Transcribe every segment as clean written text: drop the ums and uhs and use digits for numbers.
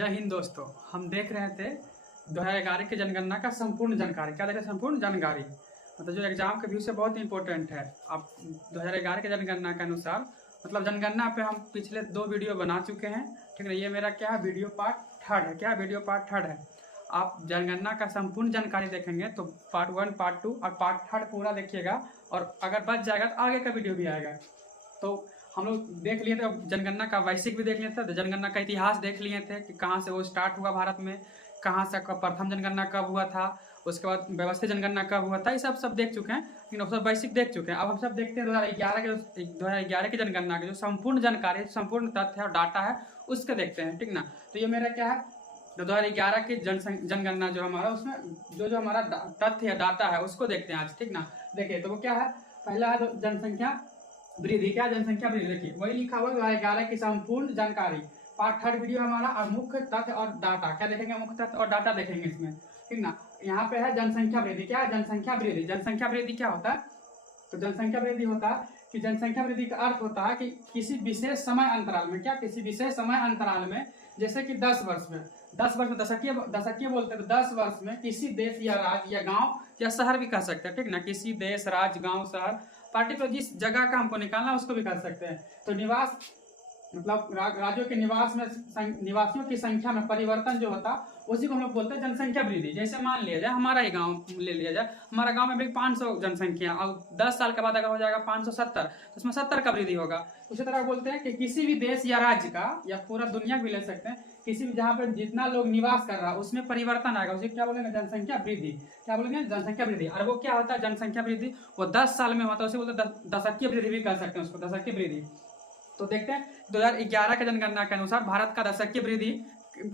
जय हिंद दोस्तों। हम देख रहे थे 2011 की जनगणना का संपूर्ण जानकारी। क्या देख रहे हैं? संपूर्ण जानकारी मतलब जो एग्जाम के व्यू से बहुत इंपॉर्टेंट है। आप 2011 की जनगणना के अनुसार मतलब जनगणना पे हम पिछले 2 वीडियो बना चुके हैं, ठीक है। ये मेरा क्या है, वीडियो पार्ट थर्ड है। क्या वीडियो पार्ट थर्ड है? आप जनगणना का संपूर्ण जानकारी देखेंगे तो पार्ट 1, पार्ट 2 और पार्ट थर्ड पूरा देखिएगा, और अगर बच जाएगा तो आगे का वीडियो भी आएगा। तो हम लोग देख लिए थे, जनगणना का वैश्विक भी देख लिए थे, जनगणना का इतिहास देख लिए थे कि कहाँ से वो स्टार्ट हुआ भारत में, कहाँ से प्रथम जनगणना कब हुआ था, उसके बाद व्यवस्थित जनगणना कब हुआ था। ये सब देख चुके हैं, लेकिन सब वैश्विक देख चुके हैं। अब हम सब देखते हैं 2011 की जनगणना के जो संपूर्ण जानकारी, संपूर्ण तथ्य और डाटा है उसके देखते हैं, ठीक ना। तो ये मेरा क्या है, 2011 की जनगणना जो हमारा, उसमें जो हमारा तथ्य है, डाटा है, उसको देखते हैं आज, ठीक ना। देखिए तो वो क्या है, पहला है जनसंख्या वृद्धि। क्या जनसंख्या वृद्धि? देखिए वही लिखा हुआ 2011 की संपूर्ण जानकारी, पार्ट थर्ड वीडियो हमारा। और मुख्य तथ्य और डाटा क्या देखेंगे, मुख्य तथ्य और डाटा देखेंगे इसमें, ठीक ना। यहाँ पे है जनसंख्या वृद्धि। क्या है जनसंख्या वृद्धि? जनसंख्या वृद्धि क्या होता है? तो जनसंख्या वृद्धि होता है कि जनसंख्या वृद्धि का अर्थ होता है कि किसी विशेष समय अंतराल में, क्या किसी विशेष समय अंतराल में, जैसे कि 10 वर्ष में, 10 वर्ष में दशकीय बोलते हैं, तो 10 वर्ष में किसी देश या राज्य या गांव या शहर भी कह सकते हैं, ठीक ना। किसी देश, राज्य, गांव, शहर, पार्टिकुलर जिस जगह का हमको निकालना उसको भी कर सकते हैं। तो निवास मतलब राज्यों के निवास में निवासियों की संख्या में परिवर्तन जो होता उसी को हम लोग बोलते हैं जनसंख्या वृद्धि। जैसे मान लिया जाए हमारा ही गांव ले लिया जाए, हमारा गांव में भी 500 जनसंख्या, और 10 साल के बाद अगर हो जाएगा 570, तो उसमें 70 का वृद्धि होगा। उसी तरह बोलते हैं कि किसी भी देश या राज्य का या पूरा दुनिया भी ले सकते हैं, किसी भी जहाँ पर जितना लोग निवास कर रहा है उसमें परिवर्तन आएगा, उसे क्या बोलेंगे, जनसंख्या वृद्धि। क्या बोलेंगे, जनसंख्या वृद्धि। और वो क्या होता है जनसंख्या वृद्धि, वो 10 साल में होता है, उसे बोलते हैं दशकीय वृद्धि भी कर सकते हैं उसको, दशकीय वृद्धि। तो देखते हैं 2011 के जनगणना के अनुसार भारत का दशकीय वृद्धि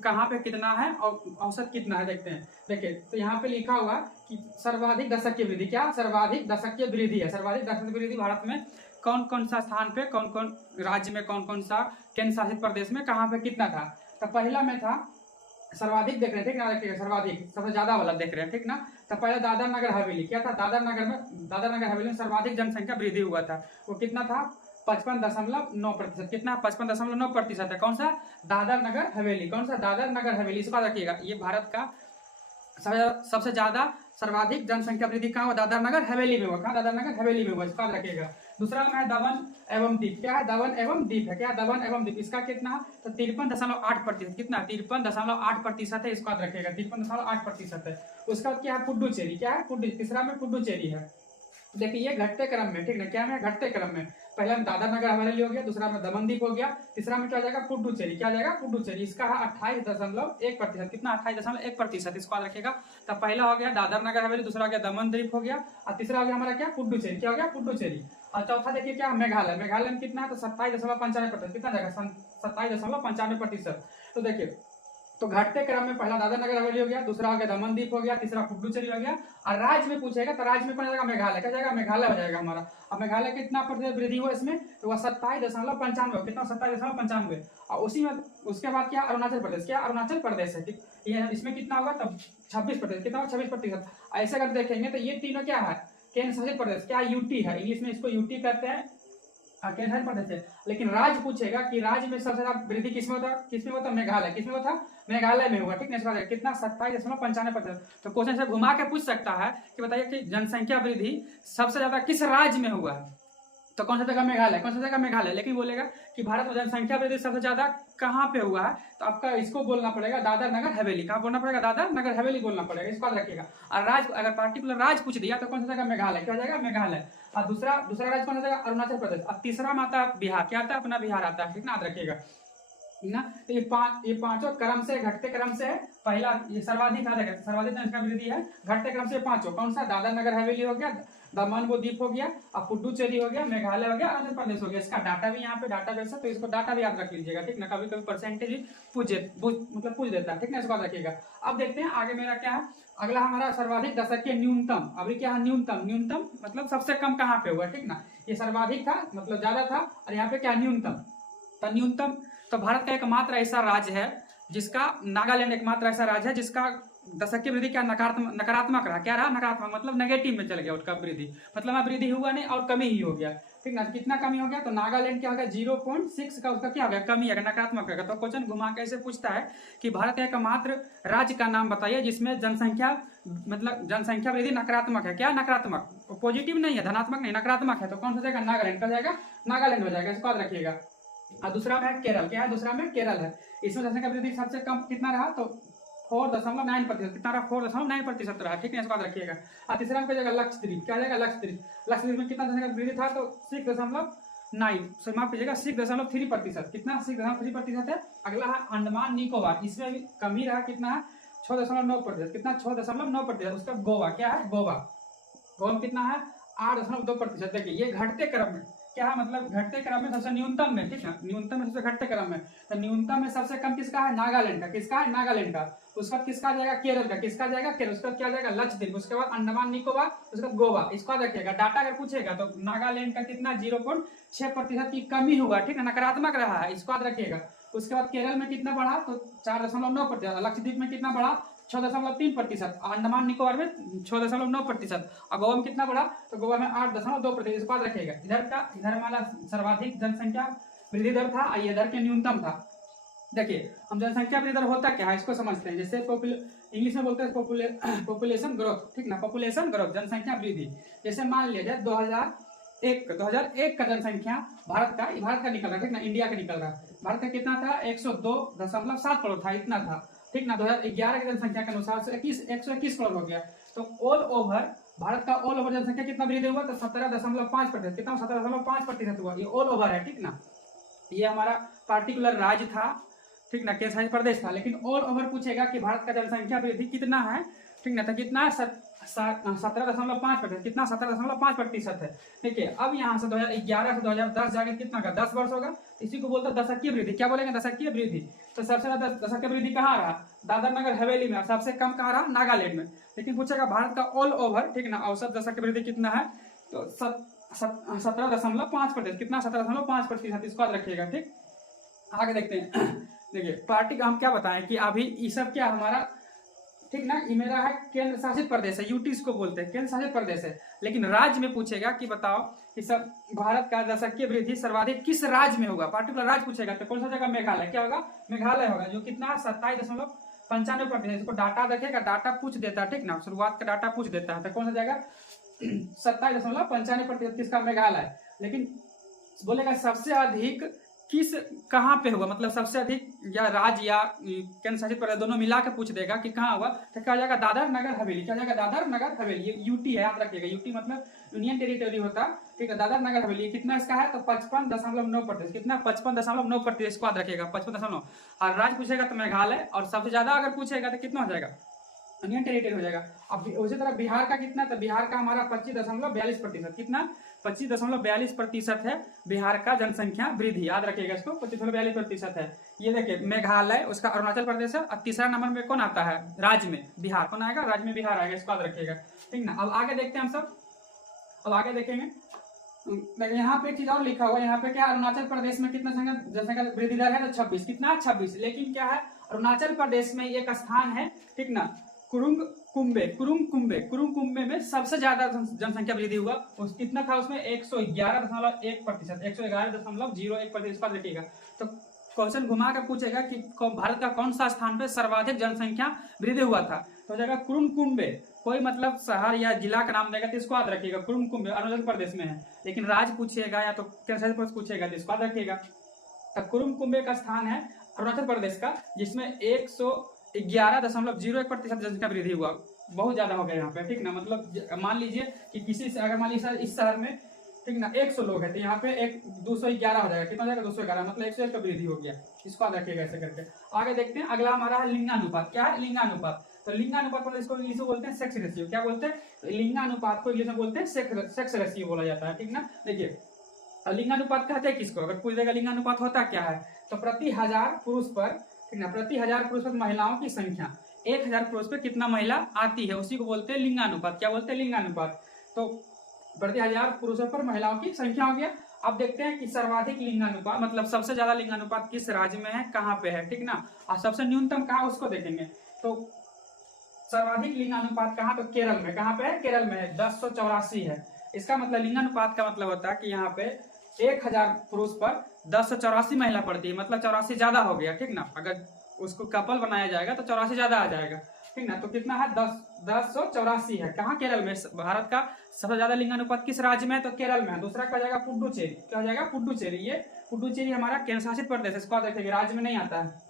कहाँ पे कितना है और औसत कितना है, देखते हैं। देखिए तो यहाँ पे लिखा हुआ कि सर्वाधिक दशकीय वृद्धि। क्या सर्वाधिक दशकीय वृद्धि है? सर्वाधिक दशकीय वृद्धि भारत में कौन कौन सा स्थान पे, कौन कौन राज्य में, कौन कौन सा केंद्र शासित प्रदेश में, कहाँ पे कितना था? तो पहला में था सर्वाधिक, देख रहे हैं, ठीक ना। देखिएगा सर्वाधिक सबसे ज्यादा वाला देख रहे हैं, ठीक ना। तो पहले दादर नगर हवेली। क्या था? दादर नगर हवेली में सर्वाधिक जनसंख्या वृद्धि हुआ था। वो कितना था? 55.9%। कितना? 55.9% है। कौन सा? दादर नगर हवेली। कौन सा? दादर नगर हवेली। इस बात रखिएगा, ये भारत का सबसे ज्यादा सर्वाधिक जनसंख्या वृद्धि कहाँ हुआ? दादर नगर हवेली में हुआ। कहाँ? दादर नगर हवेली में हुआ। इस बात रखिएगा। दूसरा में है दमन एवं दीप। क्या है? दमन एवं दीप है। क्या? दमन एवं दीप। इसका कितना है? तो 53.8%। कितना? 53.8% है। इसको याद रखिएगा, 53.8% है। उसका क्या है? पुडुचेरी। क्या है? तीसरा में पुडुचेरी है। देखिए ये घटते क्रम में, ठीक ना। क्या में? घटते क्रम में। पहला में दादर नगर हवेली हो गया, दूसरा में दमनदीप हो गया, तीसरा में क्या हो जाएगा? पुडुचेरी। क्या जाएगा? पुडुचेरी। इसका है 28.1%। कितना? 28.1%। इसको याद रखिएगा। तो पहला हो गया दादर नगर हवेली, दूसरा हो गया दमनदीप हो गया, और तीसरा हो गया हमारा क्या? पुडुचेरी। क्या हो गया? पुडुचेरी। और चौथा देखिए क्या? मेघालय। मेघालय में कितना है? तो 27.95%। कितना जाएगा? 27.95%। तो देखिए तो घटते क्रम में पहला दादर नगर हवेली हो गया, दूसरा हो गया दमनदीप हो गया, तीसरा पुडुचेरी हो गया। और राज्य में पूछेगा तो राज्य में कौन जाएगा? मेघालय। क्या जाएगा? मेघालय हो जाएगा हमारा। अब मेघालय कितना प्रतिशत वृद्धि हुआ इसमें? तो वह 27.95। कितना? 27.95। और उसी में उसके बाद क्या? अरुणाचल प्रदेश। क्या? अरुणाचल प्रदेश है, ठीक। ये इसमें कितना होगा? तब 26%। कितना? 26%। ऐसे अगर देखेंगे तो ये तीनों क्या है? केंद्र शासित प्रदेश। क्या? यूटी है। इंग्लिश में इसको यूटी कहते हैं, केंद्र शासित प्रदेश है। लेकिन राज्य पूछेगा कि राज्य में सबसे ज्यादा वृद्धि किसमें होता? किसमें होता? मेघालय। किसमें होता? मेघालय में होगा, ठीक है। कितना? 27.95%। तो क्वेश्चन से घुमा के पूछ सकता है कि बताइए कि जनसंख्या वृद्धि सबसे ज्यादा किस राज्य में हुआ है? तो कौन सा जगह? मेघालय। कौन सा जगह? मेघालय। लेकिन बोलेगा कि भारत में जनसंख्या वृद्धि सबसे ज्यादा कहाँ पे हुआ है, तो आपका इसको बोलना पड़ेगा दादर नगर हवेली। कहाँ बोलना पड़ेगा? दादर नगर हवेली बोलना पड़ेगा। इसको याद रखिएगा। और राज्य अगर पार्टिकुलर राज्य पूछ दिया तो कौन सा जगह? मेघालय। क्या जाएगा? मेघालय। और दूसरा राज्य कौन सा जगह? अरुणाचल प्रदेश। और तीसरा में आता है बिहार। क्या आता है? अपना बिहार आता है, ठीक ना। याद रखिएगा, ठीक ना। तो ये पांचों क्रम से, घटते क्रम से है। पहला ये सर्वाधिक जनसंख्या वृद्धि है, घटते क्रम से पांचों। कौन सा? दादर नगर हवेली हो गया, दमन वो द्वीप हो गया, और पुडुचेरी हो गया, मेघालय हो गया, अरुणाचल प्रदेश हो गया। इसका डाटा भी यहाँ पे डाटा बेस है, तो इसको डाटा भी याद रख लीजिएगा, ठीक ना। कभी कभी परसेंटेज पूछ देता है, ठीक ना। इसको याद रखिएगा। अब देखते हैं आगे मेरा क्या है। अगला हमारा सर्वाधिक दशकीय न्यूनतम। अभी क्या है? न्यूनतम मतलब सबसे कम कहाँ पे हुआ, ठीक ना। ये सर्वाधिक था मतलब ज्यादा था, और यहाँ पे क्या? न्यूनतम। तो न्यूनतम तो भारत का एकमात्र ऐसा राज्य है जिसका, नागालैंड एकमात्र ऐसा राज्य है जिसका दशकीय वृद्धि क्या? नकारात्मक रहा। क्या रहा? नकारात्मक मतलब नेगेटिव में चल गया उसका वृद्धि, मतलब वहाँ वृद्धि हुआ नहीं और कमी ही हो गया, ठीक ना। कितना कमी हो गया, तो नागालैंड क्या हो गया 0.6 का उसका क्या हो गया कमी, अगर नकारात्मक होगा। तो क्वेश्चन घुमा के ऐसे पूछता है कि भारत का एकमात्र राज्य का नाम बताइए जिसमें जनसंख्या मतलब जनसंख्या वृद्धि नकारात्मक है। क्या नकारात्मक, पॉजिटिव नहीं है, धनात्मक नहीं, नकारात्मक है। तो कौन सा जाएगा, नागालैंड का जाएगा, नागालैंड हो जाएगा, इसको याद रखिएगा। और दूसरा में केरल, क्या है दूसरा में केरल है। इसमें जनसंख्या वृद्धि सबसे कम कितना रहा, तो 4.9%, कितना रहा 4.9% रहा, ठीक है, इसको याद रखिएगा। और तीसरा में जाएगा लक्षद्वीप, क्या जाएगा लक्षद्वीप, लक्षद्वीप में कितना जनसंख्या वृद्धि था, तो 6.9, माफ कीजिएगा 6.3%, कितना 6.3% है। अगला है अंडमान निकोबार, इसमें भी कमी रहा, कितना है 6.9%, कितना 6.9%। उसका गोवा, क्या है गोवा, गोवा में कितना है 8.2%। देखिए ये घटते क्रम में क्या है, मतलब घटते क्रम में सबसे न्यूनतम में, ठीक है, न्यूनतम में सबसे घटते क्रम में। तो न्यूनतम में सबसे कम किसका है, नागालैंड का, किसका है नागालैंड का। उसका किसका जाएगा, केरल का, किसका जाएगा केरल, उसका क्या जाएगा लक्षद्वीप, उसके बाद अंडमान निकोबार, उसके बाद गोवा। इसको याद रखिएगा, डाटा अगर पूछेगा तो नागालैंड का कितना 0.6% की कमी हुआ, ठीक है, नकारात्मक रहा है, इसको याद रखिएगा। उसके बाद केरल में कितना बढ़ा, तो 4.9%, लक्षद्वीप में कितना बढ़ा 6.3%, अंडमान निकोबार में 6.9%, और गोवा में कितना बढ़ा, तो गोवा में 8.2%, इसको याद रखिएगा। इधर हमारा सर्वाधिक जनसंख्या वृद्धि दर था, ये दर के न्यूनतम था। देखिए हम जनसंख्या वृद्धि दर होता क्या है इसको समझते हैं। जैसे इंग्लिश में बोलते हैं पॉपुलेशन ग्रोथ, ठीक ना, पॉपुलेशन ग्रोथ जनसंख्या वृद्धि। जैसे मान लिया जाए 2001 का जनसंख्या भारत का निकल रहा है, ठीक ना, इंडिया का निकल रहा है। भारत का कितना था 102.7 करोड़ था, इतना था, ठीक ना। 2011 की जनसंख्या के अनुसार 121 करोड़ हो गया। तो ऑल ओवर भारत का ऑल ओवर जनसंख्या कितना वृद्धि हुआ, तो 17.5%, कितना 17.5% हुआ, ये ऑल ओवर है, ठीक ना। ये हमारा पार्टिकुलर राज्य था, ठीक ना, केंद्र शासित प्रदेश था। लेकिन ऑल ओवर पूछेगा कि भारत का जनसंख्या वृद्धि कितना है, ठीक ना, तो कितना 17.5%, कितना 17.5% है। देखिए अब यहाँ से 2011 से 2010 जाकर कितना का 10 वर्ष होगा, इसी को बोलते हैं दशकीय वृद्धि। क्या बोलेंगे, दशकीय वृद्धि। तो सबसे ज्यादा दशकीय वृद्धि कहाँ रहा, दादर नगर हवेली में, और सबसे कम कहाँ रहा, नागालैंड में। लेकिन पूछेगा भारत का ऑल ओवर, ठीक ना, औसत दशकीय वृद्धि कितना है, तो 17.5%, कितना 17.5%, इसको याद रखिएगा, ठीक। आगे देखते हैं। देखिए पार्टी का हम क्या बताएं कि अभी ये सब क्या हमारा, ठीक ना, ये मेरा है केंद्र शासित प्रदेश है, यूटी इसको बोलते हैं, केंद्र शासित प्रदेश है। लेकिन राज्य में पूछेगा कि बताओ कि सब भारत का दशकीय वृद्धि सर्वाधिक किस राज्य में होगा, पार्टिकुलर राज्य पूछेगा तो कौन सा जगह, मेघालय, क्या होगा मेघालय होगा, जो कितना 27.95%। इसको डाटा देखेगा, डाटा पूछ देता है, ठीक ना, शुरुआत का डाटा पूछ देता है, तो कौन सा जाएगा 27.95% किसका, मेघालय। लेकिन बोलेगा सबसे अधिक किस कहाँ पे होगा, मतलब सबसे अधिक या राज्य या केंद्र शासित प्रदेश दोनों मिला के पूछ देगा कि कहाँ होगा, तो क्या जाएगा दादर नगर हवेली, क्या जाएगा दादर नगर हवेली। ये यूटी है, याद रखिएगा, यूटी मतलब यूनियन टेरिटरी होता, ठीक है। दादर नगर हवेली कितना इसका है, तो 55.9%, कितना 55.9%, इसको याद रखिएगा 55.9। और राज्य पूछेगा तो मेघालय, और सबसे ज्यादा अगर पूछेगा तो कितना हो जाएगा, यूनियन टेरिटरी हो जाएगा। अब उसी तरह बिहार का कितना, तो बिहार का हमारा 25.42%, कितना 25.42% है बिहार का जनसंख्या वृद्धि, याद रखिएगा इसको, 25.42% है। ये देखिए मेघालय, उसका अरुणाचल प्रदेश है, और तीसरा नंबर में कौन आता है, राज्य में बिहार, कौन आएगा, राज्य में बिहार आएगा, इसको याद रखिएगा, ठीक ना। अब आगे देखते हैं हम सब, अब आगे देखेंगे। देखिए यहाँ पे एक चीज और लिखा हुआ है, यहाँ पे क्या अरुणाचल प्रदेश में कितना जनसंख्या वृद्धि दर है, तो 26, कितना 26। लेकिन क्या है अरुणाचल प्रदेश में एक स्थान है, ठीक ना, कुरुंग कुंबे में सबसे ज्यादा जनसंख्या वृद्धि हुआ, कितना था उसमें 111.1%, 111.01% रखिएगा। तो क्वेश्चन घुमा कर पूछेगा कि भारत का कौन सा स्थान पे सर्वाधिक जनसंख्या वृद्धि हुआ था, तो जगह कुरुंग, कोई मतलब शहर या जिला का नाम देगा तो इसको याद रखिएगा, कुरुंग अरुणाचल प्रदेश में है। लेकिन राज्य पूछेगा या तो केंद्र शासित प्रदेश पूछेगा तो इसको याद रखिएगा। तो कुरुंग का स्थान है अरुणाचल प्रदेश का, जिसमें 111.01% जनसंख्या वृद्धि हुआ, बहुत ज्यादा हो गया यहाँ पे, ठीक ना। मतलब मान लीजिए कि किसी से अगर मान लीजिए इस शहर में, ठीक ना, 100 लोग है, तो यहाँ पे 211 हो जाएगा, कितना हो जाएगा 211, मतलब 101 का वृद्धि हो गया, इसको याद रखिएगा ऐसे करके। आगे देखते हैं, अगला हमारा है लिंगानुपात। क्या है लिंगानुपात, तो लिंगानुपात को इसको इंग्लिश में बोलते हैं सेक्स रेशियो, क्या बोलते हैं, तो लिंगानुपात को इंग्लिश में बोलते हैं सेक्स रेशियो बोला जाता है, ठीक ना। देखिए लिंगानुपात कहते हैं किसको, अगर पूछ देगा लिंगानुपात होता क्या है, तो प्रति 1000 पुरुष पर, ठीक ना, प्रति 1000 पुरुष पर महिलाओं की संख्या, 1000 पुरुष पे कितना महिला आती है, उसी को बोलते हैं लिंगानुपात। क्या बोलते हैं लिंगानुपात, तो प्रति 1000 पुरुषों पर महिलाओं की संख्या हो गया। अब देखते हैं कि सर्वाधिक लिंगानुपात मतलब सबसे ज्यादा लिंगानुपात किस राज्य में है, कहाँ पे है, ठीक ना, और सबसे न्यूनतम कहाँ उसको देखेंगे। तो सर्वाधिक लिंगानुपात कहाँ, तो केरल में, कहाँ पे है, केरल में है, 1084 है। इसका मतलब लिंगानुपात का मतलब होता है कि यहाँ पे 1000 पुरुष पर 1084 महिला पड़ती है, मतलब 84 ज्यादा हो गया, ठीक ना। अगर उसको कपल बनाया जाएगा तो 84 ज्यादा आ जाएगा, ठीक ना। तो कितना है 1084 है। कहाँ? केरल में। भारत का सबसे ज्यादा लिंगानुपात किस राज्य में है? तो केरल में है। दूसरा क्या जाएगा? पुडुचेरी। क्या हो जाएगा? पुडुचेरी। ये पुडुचेरी हमारा केंद्र शासित प्रदेश है, इसको याद रखिएगा, राज्य में नहीं आता है।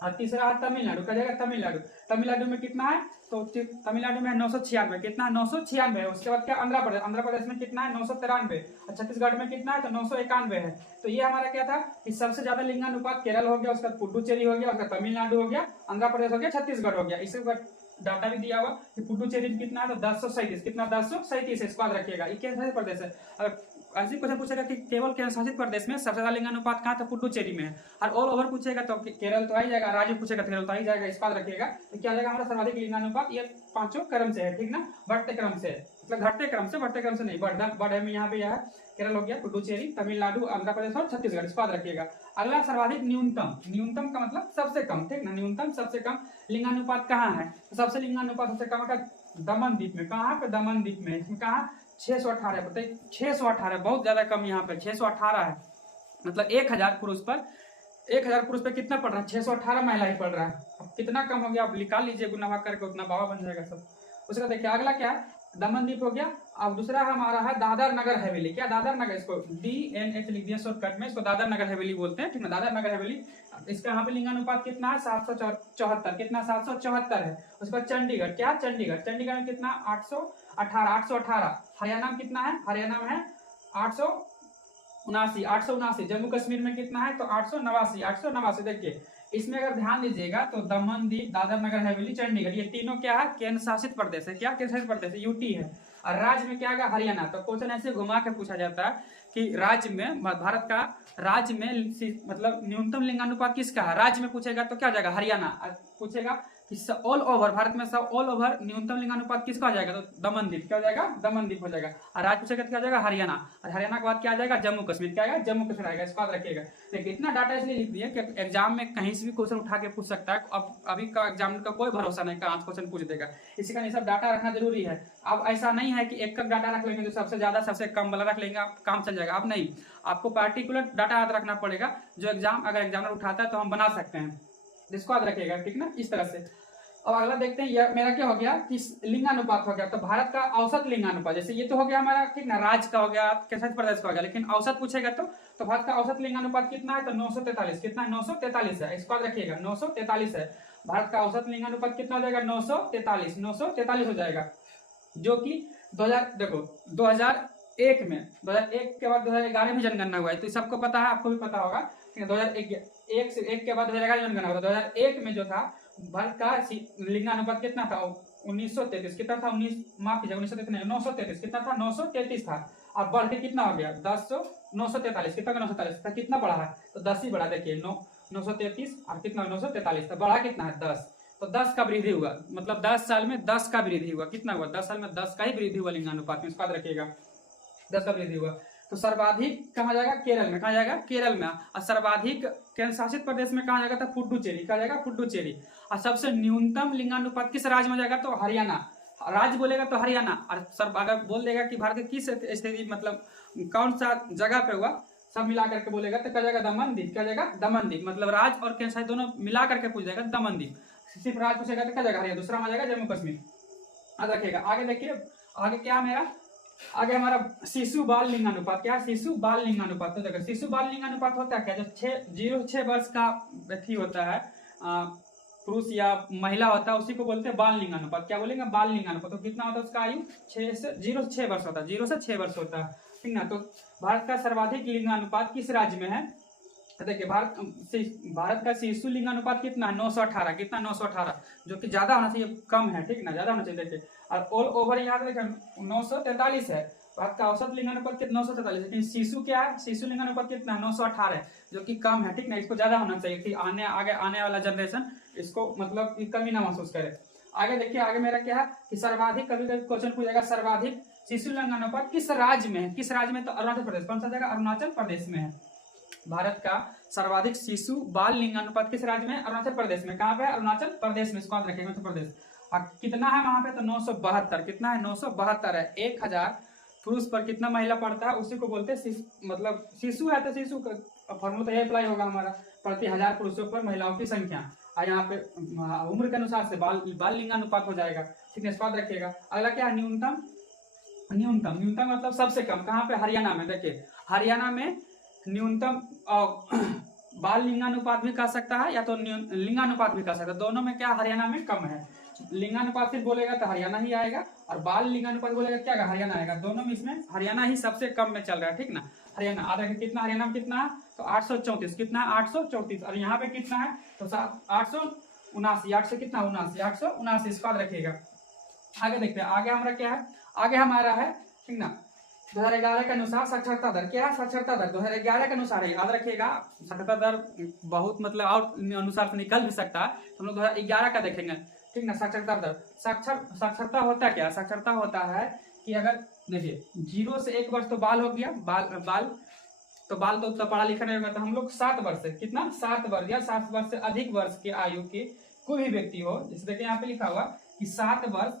और तीसरा है तमिलनाडु। क्या जाएगा? तमिलनाडु। तमिलनाडु में कितना है? तो तमिलनाडु में 996। कितना? 996। उसके बाद क्या? आंध्र प्रदेश। आंध्र प्रदेश में कितना है? 993। और छत्तीसगढ़ में कितना है? तो 991 है। तो ये हमारा क्या था कि सबसे ज्यादा लिंगानुपात केरल हो गया, उसका पुडुचेरी हो गया, उसका तमिलनाडु हो गया, आंध्र प्रदेश हो गया, छत्तीसगढ़ हो गया। इसके बाद डाटा भी दिया हुआ कि पुडुचेरी में कितना है? तो 1037। कितना? 1037 है, इसको याद रखिएगा। ये केंद्र शासित प्रदेश है। अगर ऐसे क्वेश्चन पूछेगा कि केवल केंद्र शासित प्रदेश में सबसे ज्यादा लिंगानुपात कहाँ? तो पुडुचेरी में है। और ऑल ओवर पूछेगा तो केरल तो आ ही जाएगा, राज्य पूछेगा तो केरल तो आ ही जाएगा, इसको याद रखिएगा। तो क्या जाएगा हमारा सर्वाधिक लिंगानुपात? ये पांचों क्रम से है, ठीक ना, बढ़ते क्रम से, मतलब घटते क्रम से, बढ़ते क्रम से नहीं। बढ़े में यहाँ पे यह केरल हो गया, पुडुचेरी, तमिलनाडु, आंध्र प्रदेश और छत्तीसगढ़, इसको याद रखिएगा। अगला सर्वाधिक न्यूनतम। न्यूनतम का मतलब सबसे कम, ठीक ना। न्यूनतम सबसे कम लिंगानुपात कहाँ है? तो सबसे लिंगानुपात सबसे कम है दमन द्वीप में। कहाँ पे? दमन द्वीप में। इसमें कहाँ? 618। बताइए 618, बहुत ज्यादा कम यहाँ पे 618 है। मतलब 1000 पुरुष पर 1000 पुरुष पे कितना पड़ रहा है? 618 महिला ही पड़ रहा है। अब कितना कम हो गया? आप निकाल लीजिए, गुना भाग करके उतना बाबा बन जाएगा सब। उसका देखिए अगला क्या है? दमन द्वीप हो गया। अब दूसरा हमारा है दादर नगर हवेली। क्या? दादर नगर, इसको DNH लिख दिया शॉर्टकट में, इसको दादर नगर हवेली बोलते हैं, ठीक है। दादर नगर हवेली, इसका यहाँ पे लिंगानुपात कितना है? 774। कितना? 774 है। उसके बाद चंडीगढ़। क्या? चंडीगढ़। चंडीगढ़ में कितना? 818। हरियाणा में कितना है? हरियाणा में है 879। जम्मू कश्मीर में कितना है? तो 889। देखिए इसमें अगर ध्यान दीजिएगा तो दमन द्वीप, दादर नगर हवेली, चंडीगढ़, ये तीनों क्या है? केंद्र शासित प्रदेश है। क्या केंद्र शासित प्रदेश है? UT है। और राज्य में क्या है? हरियाणा। तो क्वेश्चन ऐसे घुमा के पूछा जाता है कि राज्य में, भारत का राज्य में मतलब न्यूनतम लिंगानुपात किसका है? राज्य में पूछेगा तो क्या हो जाएगा? हरियाणा। पूछेगा ऑल ओवर भारत में सब ऑल ओवर न्यूनतम लिंगानुपात किसका हो जाएगा? तो दमन द्वीप। क्या हो जाएगा? दमन द्वीप हो जाएगा। और राज्य पूछेगा तो क्या हो जाएगा? हरियाणा। और हरियाणा के बाद क्या आ जाएगा? जम्मू कश्मीर। क्या आएगा? जम्मू कश्मीर आएगा, इसको याद रखिएगा। देखिए इतना डाटा इसलिए लिख दिया कि एग्जाम में कहीं से भी क्वेश्चन उठा के पूछ सकता है। अब अभी का एग्जाम का कोई भरोसा नहीं, कहाँ क्वेश्चन पूछ देगा, इसी का ये सब डाटा रखना जरूरी है। अब ऐसा नहीं है कि एक डाटा रख लेंगे जो सबसे ज्यादा सबसे कम वाला रख लेंगे काम चल जाएगा। अब नहीं, आपको पार्टिकुलर डाटा याद रखना पड़ेगा जो एग्जाम अगर एग्जामिनर उठाता है तो हम बना सकते हैं, जिसको याद रखिएगा, ठीक ना, इस तरह से। अब अगला देखते हैं, यह मेरा क्या हो गया कि लिंगानुपात हो गया। तो भारत का औसत लिंगानुपात, जैसे ये तो हो गया हमारा, ठीक ना, राज्य का हो गया, कैसे प्रदेश का हो गया, लेकिन औसत पूछेगा तो भारत का औसत लिंगानुपात कितना है? तो 943। कितना है? 943 है, इसको याद रखिएगा, 943 है। भारत का औसत लिंगानुपात कितना हो जाएगा? 943 हो जाएगा, जो कि 2001 में 2001 के बाद 2011 में जनगणना हुआ है, तो सबको पता है, आपको भी पता होगा, ठीक है। 2001 के बाद 2011 जनगणना हुआ था। 2001 में जो था भारत का लिंगानुपात कितना था? 1933। कितना था? 933 कितना था? 933 था। अब बढ़ के कितना हो गया? 943। कितना का? 943। कितना बढ़ा है? तो 10 ही बढ़ा। देखिए 933 और कितना? 943। तो बढ़ा कितना है? 10। तो 10 का वृद्धि हुआ, मतलब 10 साल में 10 का वृद्धि हुआ। कितना हुआ? 10 साल में 10 का ही वृद्धि हुआ लिंगानुपात में, इसको याद रखिएगा, 10 का वृद्धि हुआ। तो सर्वाधिक कहाँ जाएगा? केरल में। कहाँ जाएगा? केरल में। और सर्वाधिक केंद्र शासित प्रदेश में कहाँ जाएगा? था पुडुचेरी। कहाँ जाएगा? पुडुचेरी। और सबसे न्यूनतम लिंगानुपात किस राज्य में जाएगा? तो हरियाणा। राज्य बोलेगा तो हरियाणा। और सर अगर बोल देगा कि भारत के किस स्थिति, मतलब कौन सा जगह पे हुआ, सब मिला करके बोलेगा तो क्या जाएगा? दमन द्वीप। क्या जाएगा? दमन द्वीप। मतलब राज्य और केंद्र शासित दोनों मिला करके पूछ जाएगा दमन द्वीप। सिर्फ राज्य पूछेगा तो क्या जाएगा? हरियाणा। दूसरा में जाएगा जम्मू कश्मीर। याद रखिएगा। आगे देखिए, आगे क्या मेरा, आगे हमारा शिशु बाल लिंगानुपात। क्या है? शिशु बाल लिंगानुपात। तो देखो शिशु बाल लिंगानुपात होता है क्या? जो 0 से 6 वर्ष का व्यक्ति होता है, पुरुष या महिला होता है, उसी को बोलते हैं बाल लिंगानुपात। क्या बोलेंगे? बाल लिंगानुपात। तो कितना होता है उसका आयु? 0 से 6 वर्ष होता है। 0 से 6 वर्ष होता है, ठीक ना। तो भारत का सर्वाधिक लिंगानुपात किस राज्य में है? देखिए भारत का शिशु लिंगानुपात कितना है? 918। कितना? 918, जो कि ज्यादा होना चाहिए, कम है, ठीक ना, ज्यादा होना चाहिए। देखिए और ऑल ओवर यहाँ पे देखिए 943 है। भारत का औसत लिंगानुपात कितना? 943। लेकिन शिशु क्या है? शिशु लिंगानुपात कितना है? 918 है, जो कि कम है, ठीक ना। इसको ज्यादा होना चाहिए कि आने वाला जनरेशन इसको मतलब कमी ना महसूस करे। आगे देखिए, आगे मेरा क्या है कि सर्वाधिक, कभी कभी क्वेश्चन पूछेगा सर्वाधिक शिशु लिंगानुपात किस राज्य में है? किस राज्य में? तो अरुणाचल प्रदेश। कौन सा जगह? अरुणाचल प्रदेश में है। भारत का सर्वाधिक शिशु बाल लिंगानुपात किस राज्य में? अरुणाचल प्रदेश में। कहाँ पे? अरुणाचल प्रदेश में, इसको याद रखेंगे, अरुणाचल प्रदेश। और कितना है वहां पे? तो 972। कितना है? 972 है। 1000 पुरुष पर कितना महिला पढ़ता है उसी को बोलते हैं मतलब शिशु है तो शिशु का फॉर्मूला तो यही अप्लाई होगा हमारा, प्रति 1000 पुरुषों पर महिलाओं की संख्या। और यहाँ पे उम्र के अनुसार से बाल लिंगानुपात हो जाएगा, ठीक है, स्वाद रखिएगा। अगला क्या है, न्यूनतम। न्यूनतम मतलब सबसे कम, कहाँ पे, हरियाणा में। देखिए हरियाणा में न्यूनतम बाल लिंगानुपात भी कह सकता है या तो लिंगानुपात भी कह सकता है, दोनों में क्या हरियाणा में कम है। लिंगानुपात सिर्फ बोलेगा तो हरियाणा ही आएगा, और बाल लिंगानुपात बोलेगा क्या आएगा, हरियाणा आएगा। दोनों में इसमें हरियाणा ही सबसे कम में चल रहा है, ठीक ना। हरियाणा आधा कितना, हरियाणा में कितना है तो 834, कितना 834, और यहाँ पे कितना है तो 879, 800 कितना 879, इसको याद रखिएगा। आगे देखते हैं, आगे हमारा क्या है, आगे हमारा है, ठीक ना, 2011 के अनुसार साक्षरता दर। क्या है साक्षरता दर, 2011 के अनुसार है, याद रखिएगा। साक्षरता दर बहुत मतलब और अनुसार से निकल भी सकता है, तो हम लोग 2011 का देखेंगे, ठीक ना। साक्षरता दर, साक्षरता होता क्या, साक्षरता होता है कि अगर देखिए 0 से 1 वर्ष तो बाल हो गया, बाल तो पढ़ा लिखा नहीं होगा, तो हम लोग 7 वर्ष से, कितना 7 वर्ष या 7 वर्ष से अधिक वर्ष के आयु के कोई भी व्यक्ति हो, जैसे देखिए यहाँ पे लिखा हुआ कि 7 वर्ष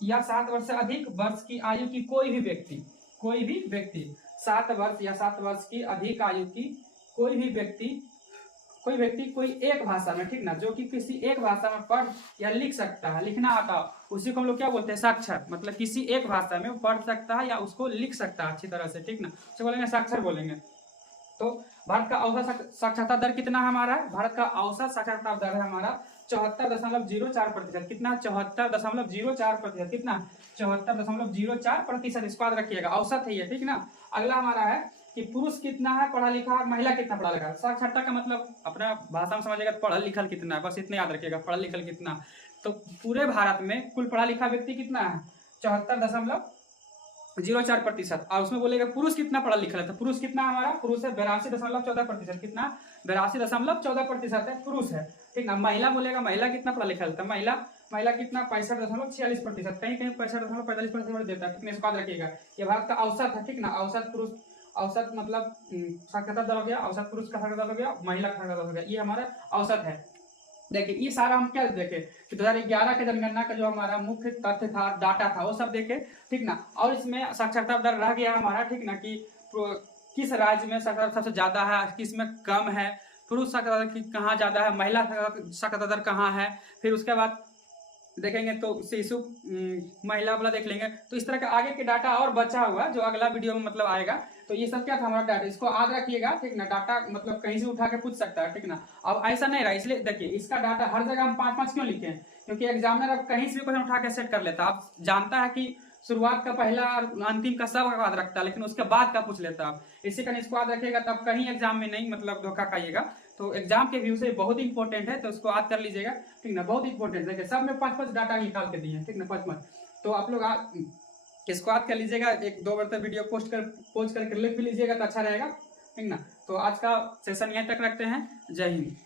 या 7 वर्ष से अधिक वर्ष की आयु की कोई भी व्यक्ति 7 वर्ष या 7 वर्ष की अधिक आयु की कोई व्यक्ति कोई एक भाषा में, ठीक ना, जो कि किसी एक भाषा में पढ़ या लिख सकता है, लिखना आता, उसी को हम लोग क्या बोलते हैं, साक्षर। मतलब किसी एक भाषा में पढ़ सकता है या उसको लिख सकता है अच्छी तरह से, ठीक ना, उसे बोलेंगे साक्षर बोलेंगे। तो भारत का औसत साक्षरता दर कितना हमारा, भारत का औसत साक्षरता दर है हमारा 74.04%, कितना 74.04%, कितना 74.04%, इसको याद रखिएगा, औसत है ये, ठीक ना। अगला हमारा है कि पुरुष कितना है पढ़ा लिखा और महिला कितना पढ़ा लिखा। साक्षरता का मतलब अपना भाषा में समझिएगा, पढ़ा लिखल कितना है, बस इतना याद रखिएगा, पढ़ा लिखल कितना। तो पूरे भारत में कुल पढ़ा लिखा व्यक्ति कितना है 74.04%, और उसमें बोलेगा पुरुष कितना पढ़ा लिखा है, तो पुरुष कितना हमारा, पुरुष है 82.14%, कितना 82.14% है, पुरुष है, ठीक ना। महिला बोलेगा, महिला कितना पढ़ा लिखा है, महिला कितना 65.46%, कहीं 65.45% देता है, ठीक है, इसको याद रखिएगा। ये भारत का औसत है, ठीक ना। औसत पुरुष, औसत मतलब साक्षरता दर हो गया, औसत पुरुष का साक्षरता दर हो गया, महिला का साक्षरता दर हो गया, ये हमारा औसत है। देखिए ये सारा हम क्या देखे कि 2011 के जनगणना का जो हमारा मुख्य तथ्य था, डाटा था, वो सब देखे, ठीक ना। और इसमें साक्षरता दर रह गया हमारा, ठीक ना, कि किस राज्य में साक्षरता सबसे ज्यादा है, किस में कम है, पुरुष साक्षरता दर कहाँ ज्यादा है, महिला साक्षरता दर कहाँ है, फिर उसके बाद देखेंगे तो शिशु महिला वाला देख लेंगे। तो इस तरह का आगे के डाटा और बचा हुआ जो अगला वीडियो में मतलब आएगा। तो ये सब क्या था हमारा डाटा, इसको याद रखिएगा, ठीक ना। डाटा मतलब कहीं से उठा के पूछ सकता है, ठीक ना। अब ऐसा नहीं रहा, इसलिए देखिए इसका डाटा हर जगह हम 5-5 क्यों लिखे हैं, क्योंकि एग्जामिनर अब कहीं से भी क्वेश्चन उठा के सेट कर लेता है। आप जानता है कि शुरुआत का पहला और अंतिम का सब याद रखता है, लेकिन उसके बाद का पूछ लेता है। इसी कारण इसको याद रखिएगा, तब कहीं एग्जाम में नहीं मतलब धोखा खाइएगा। तो एग्जाम के व्यू से बहुत इंपॉर्टेंट है, तो उसको याद कर लीजिएगा, ठीक ना, बहुत इंपॉर्टेंट है। सब में 5-5 डाटा निकाल के दिए हैं, ठीक ना, 5-5। तो आप लोग इसको याद कर लीजिएगा, 1-2 बार तक वीडियो पोस्ट करके लिख भी लीजिएगा तो अच्छा रहेगा, ठीक ना। तो आज का सेशन यहीं तक रखते हैं, जय हिंद।